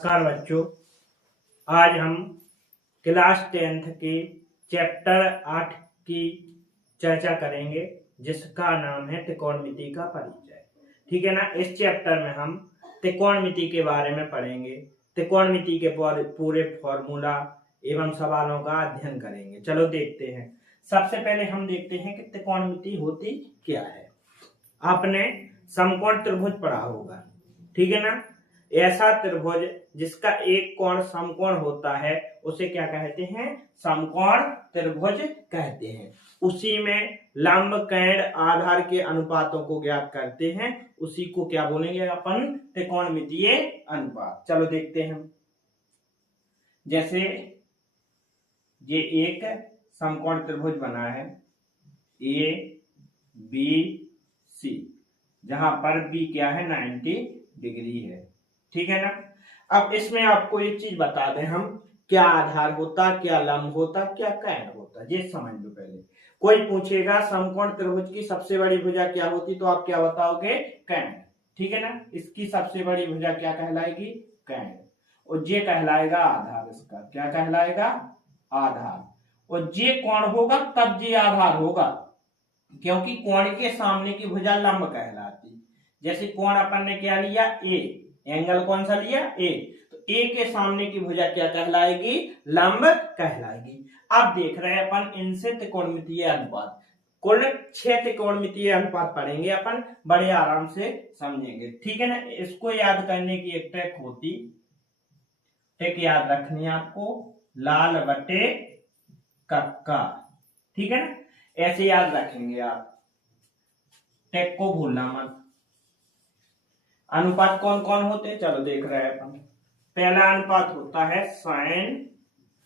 नमस्कार बच्चों, आज हम क्लास 10th के चैप्टर 8 की चर्चा करेंगे जिसका नाम है त्रिकोणमिति का परिचय। ठीक है ना। इस चैप्टर में हम त्रिकोणमिति के बारे में पढ़ेंगे, त्रिकोणमिति के पूरे फॉर्मूला एवं सवालों का अध्ययन करेंगे। चलो देखते हैं। सबसे पहले हम देखते हैं कि त्रिकोणमिति होती क्या है। आपने समकोण त्रिभुज पढ़ा होगा, ठीक है ना। ऐसा त्रिभुज जिसका एक कोण समकोण होता है उसे क्या कहते हैं? समकोण त्रिभुज कहते हैं। उसी में लंब कोण आधार के अनुपातों को ज्ञात करते हैं, उसी को क्या बोलेंगे अपन? त्रिकोणमितीय अनुपात। चलो देखते हैं। जैसे ये एक समकोण त्रिभुज बना है ए बी सी, जहां पर बी क्या है? 90 डिग्री है, ठीक है ना। अब इसमें आपको एक चीज बता दें हम, क्या आधार होता, क्या लंब होता, क्या कोण होता, ये समझ लो पहले। कोई पूछेगा समकोण त्रिभुज की सबसे बड़ी भुजा क्या होती, तो आप क्या बताओगे? कोण, ठीक है ना। इसकी सबसे बड़ी भुजा क्या कहलाएगी? कोण। और ये कहलाएगा आधार। इसका क्या कहलाएगा? आधार। और ये कोण होगा तब ये आधार होगा, क्योंकि कोण के सामने की भुजा लंब कहलाती। जैसे कोण अपन ने क्या लिया? ए। एंगल कौन सा लिया? ए। तो ए के सामने की भुजा क्या कहलाएगी? लंब कहलाएगी। अब देख रहे हैं अपन इनसे त्रिकोणमितीय अनुपात। कुल 6 त्रिकोणमितीय अनुपात पढ़ेंगे अपन, बड़े आराम से समझेंगे, ठीक है ना। इसको याद करने की एक ट्रिक होती, ट्रिक याद रखनी है आपको, लाल बटे कक्का, ठीक है ना। ऐसे याद रखेंगे आप, ट्रिक को भूलना मत। अनुपात कौन कौन होते हैं? चलो देख रहे हैं अपन। पहला अनुपात होता है साइन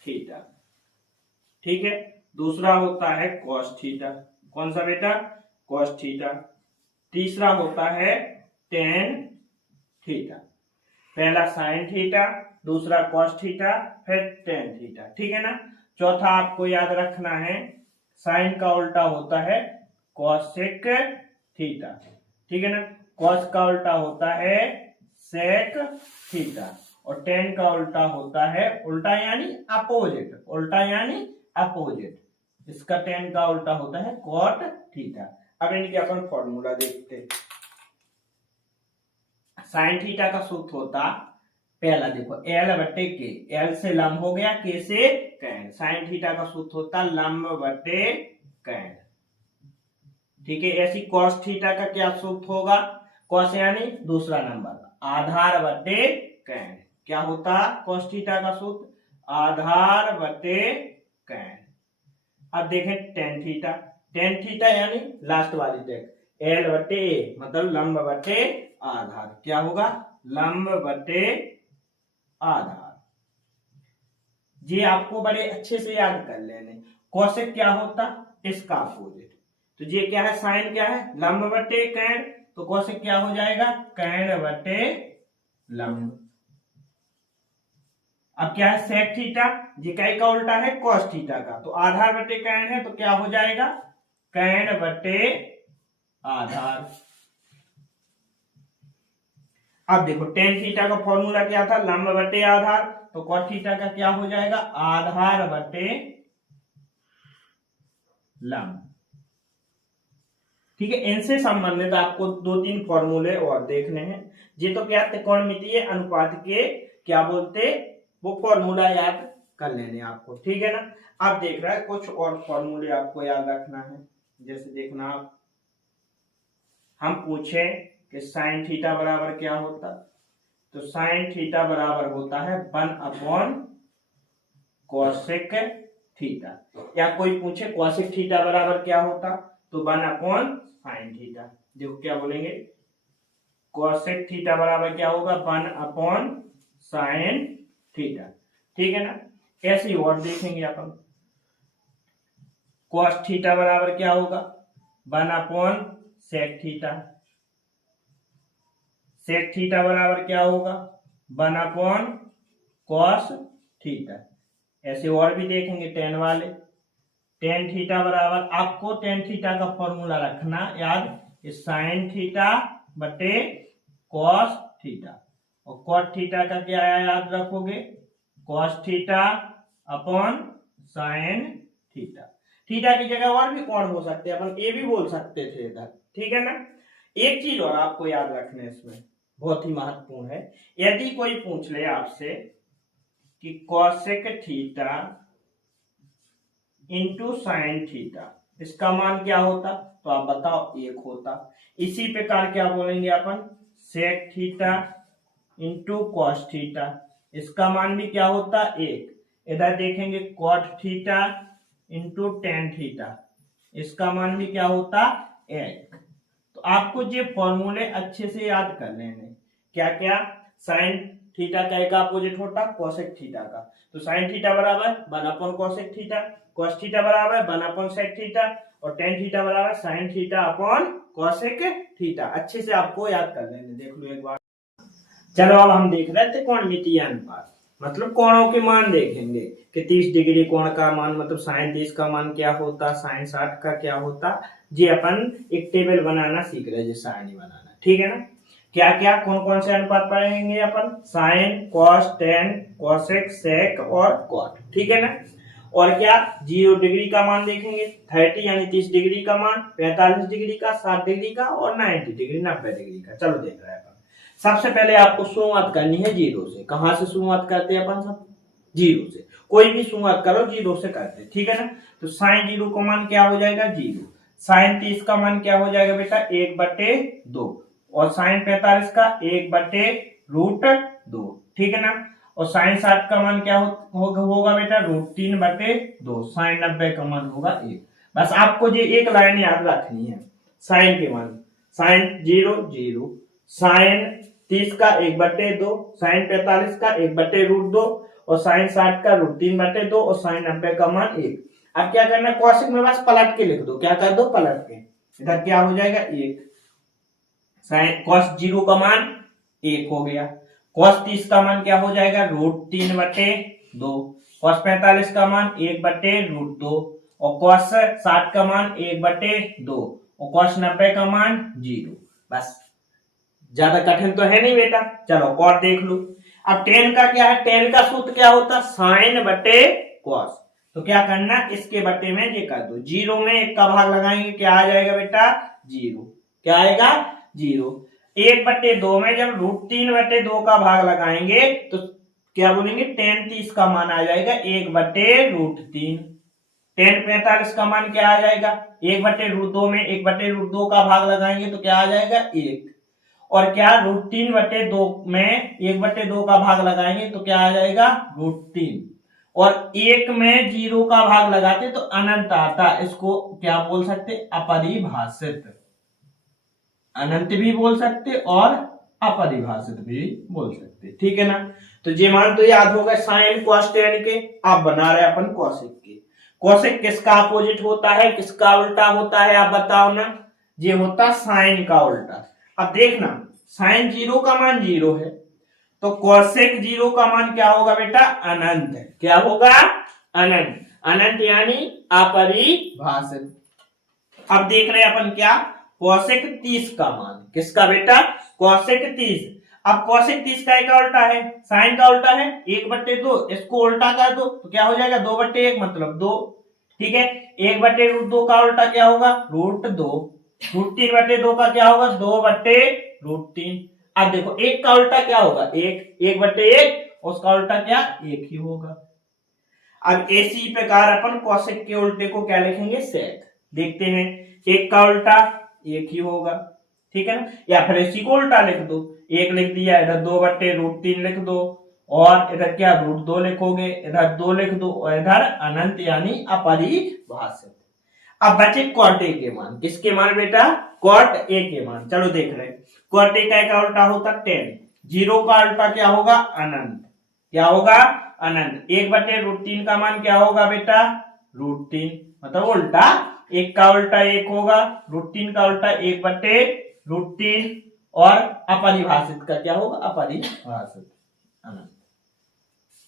थीटा, ठीक है। दूसरा होता है कॉस थीटा। कौन सा बेटा? Cos theta. तीसरा होता है टेन थीटा। पहला साइन थीटा, दूसरा कॉस थीटा, फिर टेन थीटा, ठीक है ना। चौथा आपको याद रखना है, साइन का उल्टा होता है कॉसेक थीटा, ठीक है ना। कॉस का उल्टा होता है सेक थीटा, और टेन का उल्टा होता है, उल्टा यानी अपोजिट, उल्टा यानी अपोजिट, इसका टेन का उल्टा होता है कॉट थीटा। अब इनके अपन फॉर्मूला देखते हैं। साइन थीटा का सूत्र होता, पहला देखो, एल बटे के, एल से लंब हो गया, के से कोण। साइन थीटा का सूत्र होता लंब बटे कोण, ठीक है। ऐसी कॉस थीटा का क्या सूत्र होगा? कॉस यानी दूसरा नंबर, आधार बटे कोण। क्या होता कॉस थीटा का सूत्र? आधार बटे कोण। अब देखें टेन थीटा। टेन थीटा यानी लास्ट वाली टेक, एल बटे ए, मतलब लंब बटे आधार। क्या होगा? लंब बटे आधार। ये आपको बड़े अच्छे से याद कर लेने। कॉसेक क्या होता? इसका अपोजिट। तो ये क्या है? साइन क्या है? लंब बटे कोण। तो कॉसेक क्या हो जाएगा? कोण बटे लंब। अब क्या है? सेक थीटा, ये कई का उल्टा है कॉस थीटा का, तो आधार बटे कोण है, तो क्या हो जाएगा? कोण बटे आधार। अब देखो टेन थीटा का फॉर्मूला क्या था? लंब बटे आधार। तो कॉस थीटा का क्या हो जाएगा? आधार बटे लंब, ठीक है। इनसे संबंधित आपको 2-3 फॉर्मूले और देखने हैं। ये तो क्या त्रिकोणमितीय अनुपात के क्या बोलते, वो फॉर्मूला याद कर लेने आपको, ठीक है ना। आप देख रहे हैं कुछ और फॉर्मूले आपको याद रखना है। जैसे देखना आप, हम पूछे कि साइन थीटा बराबर क्या होता, तो साइन थीटा बराबर होता है 1/cosec थीटा। या कोई पूछे cosec थीटा बराबर क्या होता, तो 1/sin थीटा। देखो क्या बोलेंगे, cosec थीटा बराबर क्या होगा? 1/sin थीटा, ठीक है ना। ऐसे और देखेंगे अपन, cos थीटा बराबर क्या होगा? 1/sec theta. सेक थीटा बराबर क्या होगा? 1/cos theta. ऐसे और भी देखेंगे टेन वाले। टेन थीटा बराबर, आपको टेन थीटा का फॉर्मूला रखना याद, साइन थीटा बटे कॉस थीटा। और कॉट थीटा का क्या याद रखोगे, cos theta upon sine theta. Theta की जगह और भी कोण हो सकते हैं, अपन ए भी बोल सकते थे इधर, ठीक है ना। एक चीज और आपको याद रखना इसमें बहुत ही महत्वपूर्ण है, यदि कोई पूछ ले आपसे कि cosec theta into sine theta इसका मान क्या होता, तो आप बताओ 1 होता। इसी प्रकार क्या बोलेंगे अपन, sec theta into cos theta इसका मान भी क्या होता 1। इधर देखेंगे cot theta into tan theta इसका मान भी क्या होता 1। तो आपको ये फॉर्मूले अच्छे से याद कर लेने, क्या क्या, साइन थीटा का एक अपोजिट होता कोसेक थीटा का, तो साइन थीटा बराबर 1 upon cosec theta, cos theta बराबर 1 अपॉन सेक थीटा, और टेन थीटा बराबर sine theta upon cosec theta. अच्छे से आपको याद कर लेने, देख लो एक बार। चलो अब हम देख रहे थे कोणमितीय अनुपात, मतलब कोणों के मान देखेंगे कि 30 डिग्री कोण का मान मतलब साइन 30 का मान क्या होता, साइन 60 का क्या होता। ये अपन एक टेबल बनाना सीख रहे हैं, सारणी बनाना, ठीक है ना। क्या क्या कौन कौन से अनुपात पढ़ेंगे अपन, साइन, कॉस, टेन, कोसेक, सेक और कॉट, ठीक है ना। और क्या 0 डिग्री का मान देखेंगे, 30 यानी 30 डिग्री का मान, 45 डिग्री का, 60 डिग्री का और 90 डिग्री 90 डिग्री का। चलो देख रहे हैं अपन। सबसे पहले आपको शुरुआत करनी है 0 से। कहां से शुरुआत करते हैं अपन, सब 0 से। कोई भी शुरुआत करो 0 से करते हैं, ठीक है ना। तो साइन 0 का मान क्या हो जाएगा 0, साइन 30 का मान क्या हो जाएगा बेटा 1/2, और साइन 45 का 1/√2, ठीक है ना। और साइन 60 का मान क्या होगा बेटा √3/2, साइन 90 का मान होगा 1। बस आपको ये एक लाइन याद रखनी है, साइन के मान, साइन 0 0, साइन 30 का 1/2, साइन 45 का 1/√2 और साइन 60 का √3/2 और साइन 90 का मान 1। अब क्या करना है, कॉसेक में बस पलट के लिख दो, क्या कर दो पलट के, इधर क्या हो जाएगा 1, साइन कॉस 0 का मान 1 हो गया, कॉस 30 का मान क्या हो जाएगा √3/2, कॉस 45 का मान 1/√2 और कॉस 60 का मान 1/2 और कॉस 90 का मान 0। बस ज्यादा कठिन तो है नहीं बेटा। चलो और देख लो। अब टेन का क्या है, टेन का सूत्र क्या होता साइन बटे कॉस, तो क्या करना इसके बटे में ये कर दो, 0 में 1 का भाग लगाएंगे क्या आ जाएगा बेटा 0, क्या आएगा 0। 1/2 में जब √3/2 का भाग लगाएंगे तो क्या बोलेंगे टेन 30 का मान आ जाएगा 1/√3, टेन 45 का मान क्या आ जाएगा 1/√2 में 1/√2 का भाग लगाएंगे तो क्या आ जाएगा 1, और क्या √3/2 में 1/2 का भाग लगाएंगे तो क्या आ जाएगा √3, और 1 में 0 का भाग लगाते तो अनंत आता, इसको क्या बोल सकते अपरिभाषित, अनंत भी बोल सकते और अपरिभाषित भी बोल सकते, ठीक है ना। तो ये मान तो याद होगा साइन कॉस टेन के। आप बना रहे अपन कॉसेक के, कॉसेक किसका अपोजिट होता है, किसका उल्टा होता है आप बताओ ना, ये होता साइन का उल्टा। अब देखना साइन 0 का मान 0 है तो कॉसेक 0 का मान क्या होगा बेटा अनंत है, क्या होगा अनंत, अनंत यानी अपरिभाषित। अब देख रहे हैं अपन क्या कॉसेक 30 का मान, किसका बेटा कॉसेक 30। अब कॉसेक 30 का एक उल्टा है, साइन का उल्टा है 1/2, इसको उल्टा कर दो तो क्या हो जाएगा 2/1 मतलब 2, ठीक है। 1/√2 का उल्टा क्या होगा √2, √3/2 का क्या होगा 2/√3। अब देखो एक का उल्टा क्या होगा 1/1, उसका उल्टा क्या 1 ही होगा। अब इसी प्रकार अपन कॉसेक के उल्टे को क्या लिखेंगे सेक, देखते हैं एक का उल्टा 1 ही होगा, ठीक है ना, या फिर इसी को उल्टा लिख दो, 1 लिख दिया इधर 2/√3 लिख दो और इधर क्या √2 लिखोगे, इधर 2 लिख दो और इधर अनंत यानी अपरिभाषित। अब बचे कॉट ए के मान, किसके मान बेटा कॉट ए के मान। चलो देख रहे हैं कॉट ए का उल्टा होता 10, 0 का उल्टा क्या होगा अनंत, क्या होगा अनंत। 1/√3 का मान क्या होगा बेटा √3 मतलब उल्टा, 1 का उल्टा 1 होगा, √3 का उल्टा 1/√3 और अपरिभाषित का क्या होगा अपरिभाषित अनंत।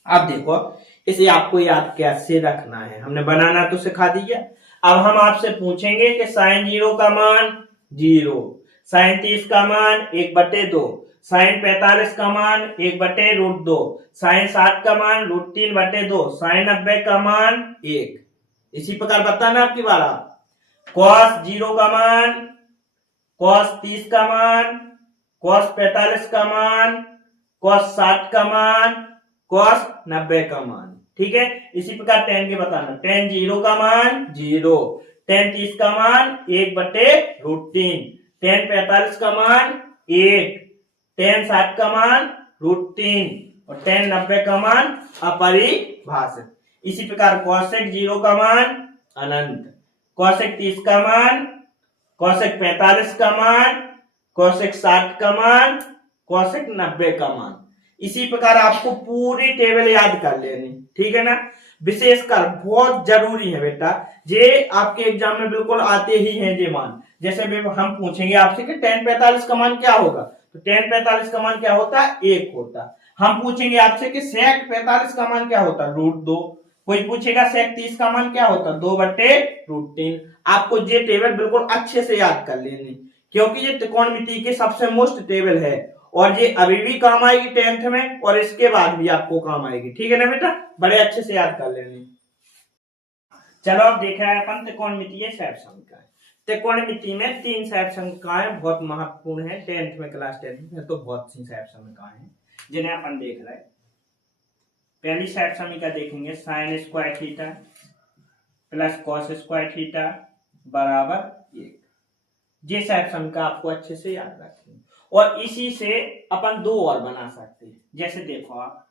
अब देखो इसे आपको याद कैसे रखना है, हमने बनाना तो सिखा दिया। अब हम आपसे पूछेंगे कि साइन 0 का मान 0, साइन 30 का मान 1/2, साइन 45 का मान 1/√2, साइन 60 का मान √3/2, साइन 90 का मान 1। इसी प्रकार बताना आपकी बार। कॉस 0 का मान, कॉस 30 का मान, कॉस 45 का मान, कॉस 60 का मान, कॉस 90 का मान। ठीक है, इसी प्रकार टेन के बताना। टेन 0 का मान 0, टेन 30 का मान 1/√3, टेन 45 का मान 1, टेन 60 का मान √3 और टेन 90 का मान अपरिभाषित। इसी प्रकार कॉसेक 0 का मान अनंत, कॉसेक 30 का मान, कॉसेक 45 का मान, कॉसेक 60 का मान, कॉसेक 90 का मान। इसी प्रकार आपको पूरी टेबल याद कर लेनी। ठीक है ना, विशेषकर बहुत जरूरी है बेटा, ये आपके एग्जाम में बिल्कुल आते ही हैं ये मान। जैसे हम पूछेंगे आपसे कि टेन 45 का मान क्या होगा, तो टेन 45 का मान क्या होता है, 1 होता। हम पूछेंगे आपसे कि सेक 45 का मान क्या होता है, √2। कोई पूछेगा सेक 30 का मान क्या होता है, 2/√3। आपको ये टेबल बिल्कुल अच्छे से याद कर लेनी, क्योंकि ये त्रिकोणमिति की सबसे मोस्ट टेबल है और ये अभी भी काम आएगी 10th में और इसके बाद भी आपको काम आएगी। ठीक है ना बेटा, बड़े अच्छे से याद कर लेनी। चलो अब देखा है अपन त्रिकोणमितीय सैप समीकरण। त्रिकोणमिति में 3 सैप समीकरण बहुत महत्वपूर्ण है। 10th में, क्लास 10th में तो बहुत सी सैप समीकरण हैं जिन्हें अपन देख रहे हैं। पहली सैप समीकरण देखेंगे, sine square theta plus cos square theta बराबर 1। ये सैप समीकरण आपको अच्छे से याद रखेंगे और इसी से अपन 2 और बना सकते हैं। जैसे देखो आप,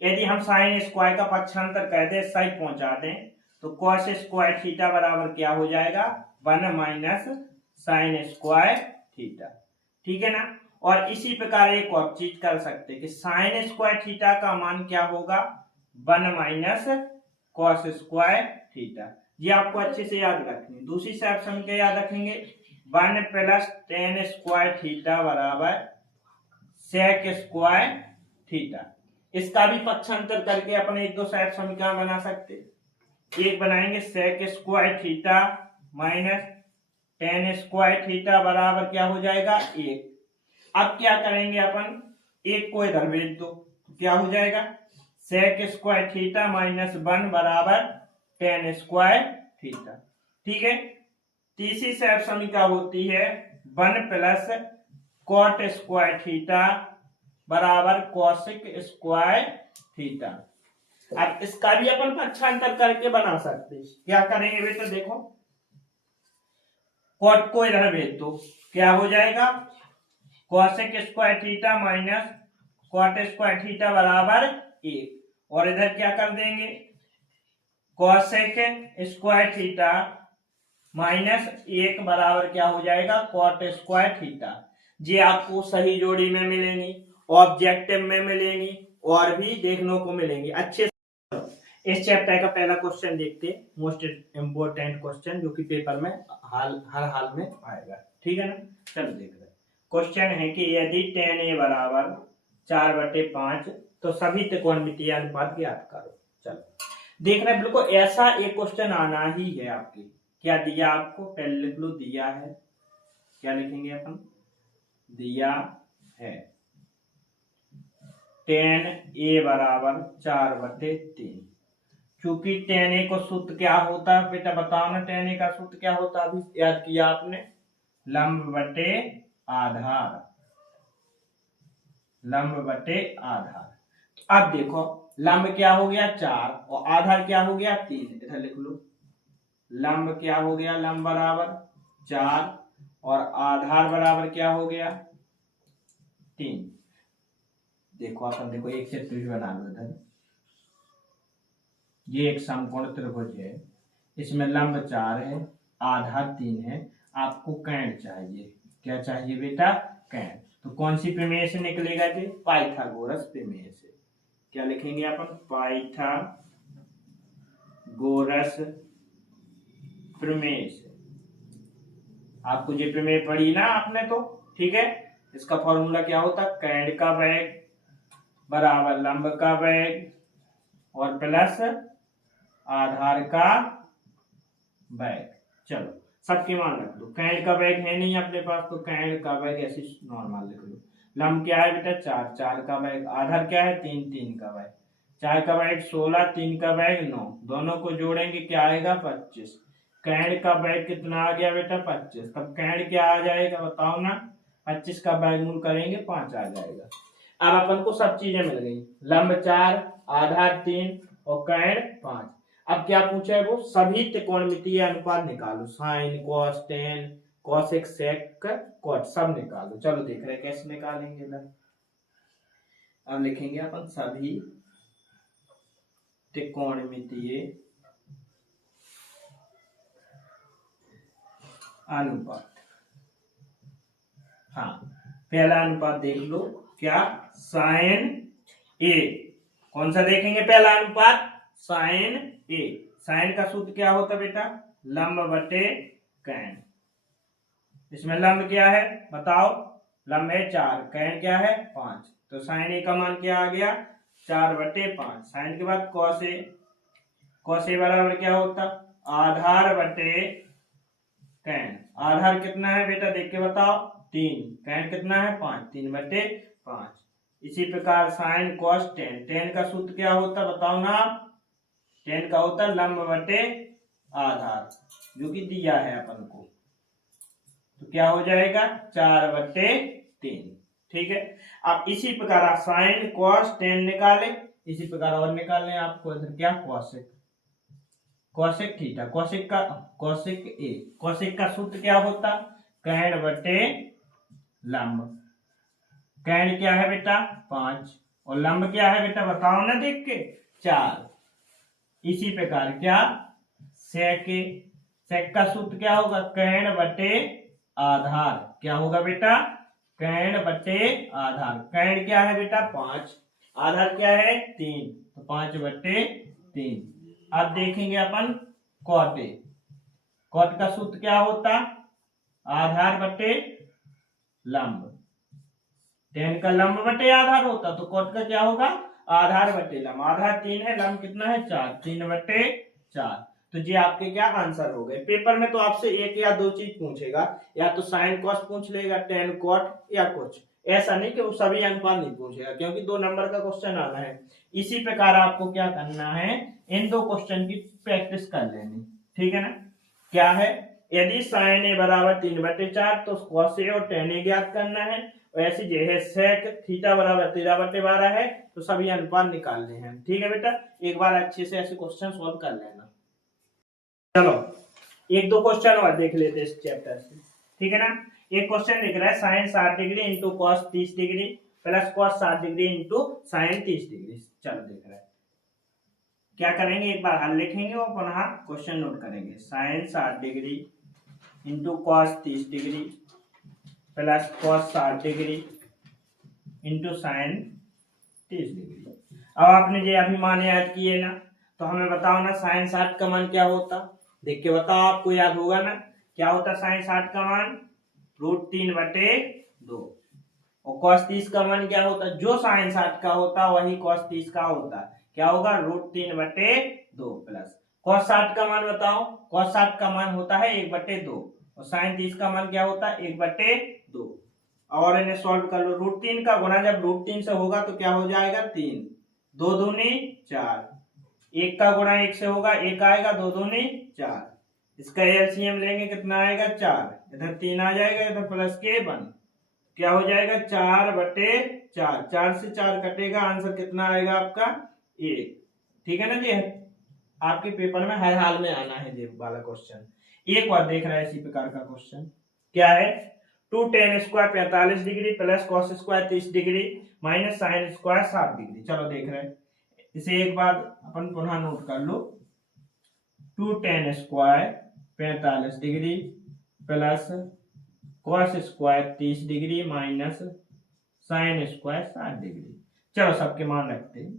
यदि हम साइन स्क्वायर का पक्षांतर कर दे, सही पहुंचा दें, तो कॉस स्क्वायर थीटा बराबर क्या हो जाएगा, 1 - साइन स्क्वायर थीटा। ठीक है ना, और इसी प्रकार एक और चीज कर सकते हैं कि साइन स्क्वायर थीटा का मान क्या होगा, 1 - कॉस स्क्वायर थीटा। ये आपको अच्छे से याद रखनी। दूसरी सैप समीकरण याद रखेंगे, 1 + tan स्क्वायर थीटा बराबर सेक स्क्वायर थीटा। इसका भी पक्षांतर करके अपन 1-2 सैप समीकरण बना सकते। एक बनाएंगे sec square theta minus tan square theta बराबर क्या हो जाएगा, 1। अब क्या करेंगे अपन, एक को इधर भेज दो, क्या हो जाएगा, सेक स्क्वायर थीटा -1 बराबर tan स्क्वायर थीटा। ठीक है, तीसरी सैप समीकरण होती है 1 + कॉट स्क्वायर थीटा बराबर कॉसिक स्क्वायर थीटा। अब इसका भी अपन पक्षांतर करके बना सकते हैं। क्या करेंगे बेटा, देखो कॉट को इधर भेज दो, क्या हो जाएगा, cosec square theta minus cot square theta बराबर 1। और इधर क्या कर देंगे, कॉसेक स्क्वायर थीटा -1 बराबर क्या हो जाएगा, कॉट स्क्वायर थीटा। ये आपको सही जोड़ी में मिलेंगी, ऑब्जेक्टिव में मिलेंगी और भी देखने को मिलेंगी। अच्छे इस चैप्टर का पहला क्वेश्चन देखते हैं, मोस्ट इंपोर्टेंट क्वेश्चन जो कि पेपर में हर हाल में आएगा। ठीक है ना, चलो देख रहे हैं। क्वेश्चन है कि यदि tan a बराबर 4/5 तो सभी त्रिकोणमितीय अनुपात ज्ञात करो। चलो देख रहे हैं, बिल्कुल ऐसा एक क्वेश्चन आना ही है आपके। क्या दिया आपको, पहले लिख लो, दिया है, क्या लिखेंगे अपन, दिया है tan a बराबर 4/3। क्योंकि tan a को सूत्र क्या होता है बेटा, बताओ ना, tan a का सूत्र क्या होता है, अभी याद किया आपने, लंब बटे आधार, लंब बटे आधार। अब देखो लंब क्या हो गया 4 और आधार क्या हो गया 3, इधर लिख लो, लंब क्या हो गया, लंब बराबर 4 और आधार बराबर क्या हो गया 3। देखो अपन, देखो एक चतुर्भुज बना लो इधर, ये एक समकोण त्रिभुज है, इसमें लंब 4 है, आधार 3 है, आपको कैंड चाहिए। क्या चाहिए बेटा, कैंड। तो कौन सी प्रमेय से निकलेगा जी, पाइथागोरस प्रमेय से। क्या लिखेंगे अपन, पाइथागोरस प्रमेय से। आपको ये प्रमेय पढ़ी ना आपने तो, ठीक है। इसका फॉर्मूला क्या होता, कैंड का वेग बराबर लंब का वेग और प्लस आधार का वेग। चलो सबके मान रख दो, कैंड का वेग है नहीं अपने पास, तो कैंड का वेग ऐसे नॉर्मल लिख लो, लंब क्या है बेटा 4, 4 का बैग, आधार क्या है 3, 3 का बैग, 4 का बैग 16, 3 का बैग 9, दोनों को जोड़ेंगे क्या आएगा 25। कैंड का बैग कितना आ गया बेटा 25, तब कैंड क्या आ जाएगा बताओ ना, 25 का बैगमूल करेंगे 5 आ जाएगा। अब अपन को सब चीजें मिल गई, लंब 4, आधार 3 और कैंड 5। अब क्या पूछा है वो, सभी त्रिकोणमितीय अनुपात निकालो, sine cos tan cosec sec cot सब निकालो। चलो देख रहे हैं कैसे निकालेंगे ना। अब लिखेंगे अपन सभी त्रिकोणमितीय अनुपात। हाँ, पहला अनुपात देख लो, क्या साइन ए, कौन सा देखेंगे पहला अनुपात, साइन ए। साइन का सूत्र क्या होता बेटा, लंब बटे कैन। इसमें लंब क्या है बताओ, लंब है 4, कैन क्या है 5, तो साइन ए का मान क्या आ गया 4 बटे 5। साइन के बाद कॉस ए, कॉस ए बराबर क्या होता, आधार बटे कैन। आधार कितना है बेटा देख के बताओ 3, कैन कितना है 5, 3 बटे 5। इसी प्रकार साइन कॉस टेन, टेन का सूत्र क्या होता बताओ ना, टेन का होता लंब बटे आधार, जो कि दिया है अपन को, तो क्या हो जाएगा 4 बटे 3। ठीक है, अब इसी प्रकार आप साइन कॉस टेन निकाले, इसी प्रकार और निकालने आपको इधर क्या कॉसेक, कॉसेक थीटा, कॉसेक का कॉसेक ए, कॉसेक का सूत्र क्या होता कैन बटे लंब। कैन क्या है बेटा 5 और लंब क्या है बेटा बताओ ना देख के 4। इसी प्रकार क्या सेक, सेक का सूत्र क्या होगा कैन बटे आधार, क्या होगा बेटा कैन बटे आधार। कैन क्या है बेटा 5, आधार क्या है 3, तो 5 बटे 3। अब देखेंगे अपन कॉट ए, कॉट का सूत्र क्या होता आधार बटे लंब, टेन का लंब बटे आधार होता, तो कॉट का क्या होगा आधार बटे लंब। आधार 3 है, लंब कितना है 4, 3 बटे 4। तो ये आपके क्या आंसर हो गए। पेपर में तो आपसे एक या दो चीज पूछेगा, या तो साइन कॉस पूछ लेगा, टेन कॉट या कुछ, ऐसा नहीं कि वो सभी अनुपात नहीं पूछेगा, क्योंकि 2 नंबर का क्वेश्चन आना है। इसी प्रकार आपको क्या करना है, इन 2 क्वेश्चन की प्रैक्टिस कर लेनी, ठीक है ना। क्या है, यदि साइन ए बराबर 3 बटे 4 तो कॉस ए और टेन ए ज्ञात करना है, और ऐसी जो है सेक थीटा बराबर 13 बटे 12 है, तो सभी अनुपात निकालने हैं। ठीक है बेटा, एक बार अच्छे से ऐसे क्वेश्चन सॉल्व कर लेना। चलो एक दो क्वेश्चन और देख लेते हैं इस चैप्टर से, ठीक है ना। एक क्वेश्चन दिख रहा है sine 60 degree into cos 30 degree plus cos 60 degree into sine 30 degree. चलो देख रहे हैं क्या करेंगे, एक बार हल लिखेंगे और पुनः क्वेश्चन नोट करेंगे। Sine 60 degree into cos 30 degree plus cos 60 degree into sine 30 degree. अब आपने जो अभी मान याद किए ना, तो हमें बताओ ना साइन 60 का मान क्या होता, देख के बताओ, आपको याद होगा ना क्या होता साइन 60 का मान √3 बटे 2, और कॉस 30 का मान क्या होता, जो साइन 60 का होता वही कॉस 30 का होता, क्या होगा √3 बटे 2 प्लस कॉस 60 का मान बताओ, कॉस 60 का मान होता है 1 बटे 2 और साइन 30 का मान क्या होता है 1 बटे 2। और इन्हें सॉल्व कर लो, √3 का गुणा जब √3 से होगा तो क्या हो जाएगा 3, 2 दूनी 4, 1 का गुणा 1 से होगा 1 आएगा, 2 दूनी 4, इसका एलसीएम लेंगे कितना आएगा 4, इधर 3 आ जाएगा, इधर प्लस के 1, क्या हो जाएगा 4 बटे 4, 4 से 4 कटेगा, आंसर कितना आएगा आपका 1। ठीक है ना जी, आपके पेपर में हर हाल में आना है ये वाला क्वेश्चन। एक बार देख रहा है इसी प्रकार का क्वेश्चन, क्या है 2 tan square 45 degree plus cos square 30 degree minus sine square 60 degree. चलो देख रहे हैं इसे एक बार अपन पुनः नोट कर लो, 2 tan square 45 degree plus cos square 30 degree minus sine square 60 degree. चलो सबके मान रखते हैं।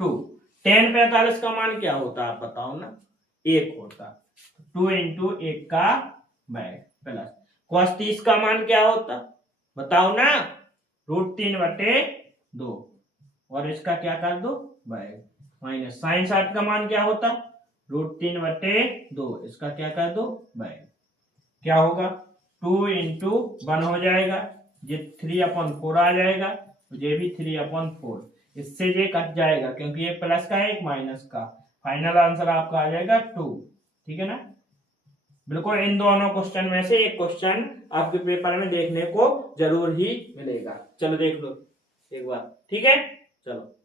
2 tan 45 का मान क्या होता है आप बताओ ना, 1 होता, 2 इंटू 1 का बैग प्लस कॉस 30 का मान क्या होता बताओ ना, √3 बटे 2 और इसका क्या कर दो बैग, माइनस साइन 60 का मान क्या होता √3 बटे 2, इसका क्या कर दो बैग, क्या होगा 2 इंटू 1 हो जाएगा ये 3/4 आ जाएगा, ये भी 3/4, इससे ये कट जाएगा क्योंकि ये प्लस का है एक माइनस का। फाइनल आंसर आपका आ जाएगा 2। ठीक है ना। बिल्कुल इन दोनों क्वेश्चन में से एक क्वेश्चन आपके पेपर में देखने को जरूर ही मिलेगा। चलो देख लो एक बार। ठीक है, चलो।